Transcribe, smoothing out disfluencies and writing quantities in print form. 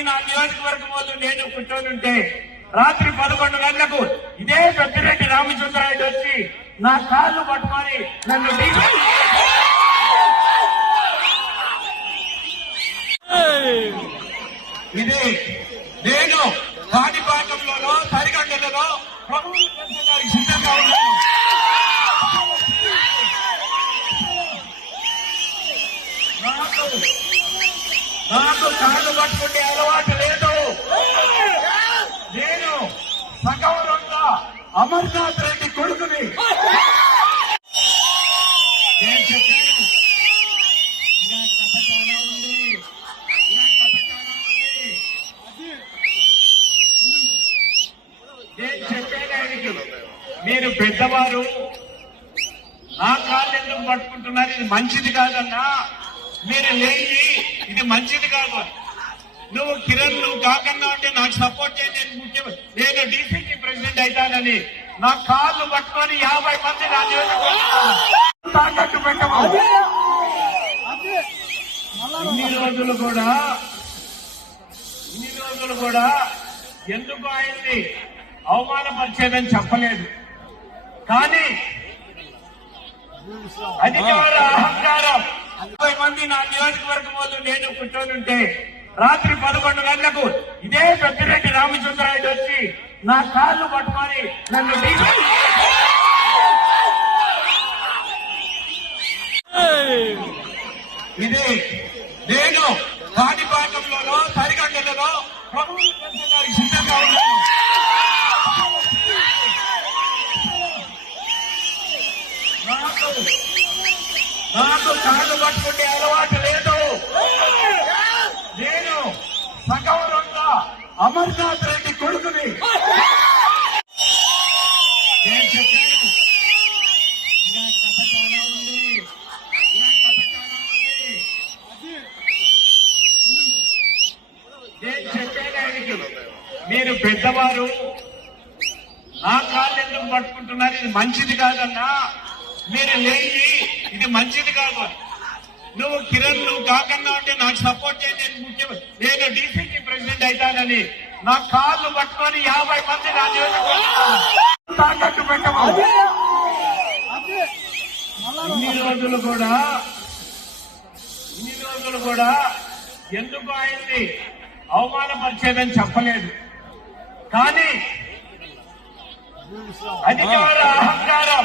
మంది నా నియోజకవర్గం వాళ్ళు నేను కూర్చొని రాత్రి 11 గంటలకు ఇదే పెద్దిరెడ్డి రామచంద్రారెడ్డి వచ్చి నా కాళ్ళు పట్టుకొని నన్ను ఇదే నేను కాణిపాకంలోనో సరిగంటలలో ప్రభుత్వం పెంచడానికి సిద్ధంగా ఉన్నాను. నాకు కాళ్ళు పట్టుకుంటే అలవాటు లేదు. నేను సగౌరవంగా అమర్నాథ్ రెడ్డి కొడుకుని నేను చెప్పాను. ఇలా కథ చాలా ఉంది, ఇలా కథ చాలా ఉంది. నేను చెప్పాను ఆయనకి, మీరు పెద్దవారు నా కాళ్ళు ఎందుకు పట్టుకుంటున్నారు, ఇది మంచిది కాదన్నా, మీరు లేని ఇది మంచిది కాదు. నువ్వు కిరణ్ నువ్వు కాకన్నా అంటే నాకు సపోర్ట్ చేయండి, నేను డీసీసీ ప్రెసిడెంట్ అవుతానని నా కాళ్ళు పట్టుకొని 50 మంది నా తాకట్టు పెట్టము. ఇన్ని రోజులు కూడా ఎందుకు ఆయన్ని అవమానపరిచేదని చెప్పలేదు. కానీ అధికార అహంకారం 50 మంది నా నియోజకవర్గం వాళ్ళు నేను కూర్చొని రాత్రి 11 గంటలకు ఇదే పెద్దిరెడ్డి రామచంద్రారెడ్డి వచ్చి నా కాళ్ళు పట్టుకొని నన్ను ఇదే నేను కాణిపాకంలోనో సరిగంటలలో ప్రభుత్వం పెంచడానికి సిద్ధంగా ఉన్నాను. నాకు కాళ్ళు పట్టుకుంటే అలవాటు లేదు. నేను సగౌరవంగా అమర్నాథ్ రెడ్డి కొడుకుని నేను చెప్పాను. ఇలా కథ చాలా ఉంది, ఇలా కథ చాలా ఉంది. నేను చెప్పాను ఆయనకి, మీరు పెద్దవారు నా కాళ్ళు ఎందుకు పట్టుకుంటున్నారు, ఇది మంచిది కాదన్నా, మీరు లేని ఇది మంచిది కాదు. నువ్వు కిరణ్ నువ్వు కాకన్నా అంటే నాకు సపోర్ట్ చేయండి, నేను డీసీసీ ప్రెసిడెంట్ అవుతానని నా కాళ్ళు పట్టుకొని 50 మంది నా తాకట్టు పెట్టము. ఇన్ని రోజులు కూడా ఎందుకు ఆయన్ని అవమానపరిచేదని చెప్పలేదు. కానీ అధికార అహంకారం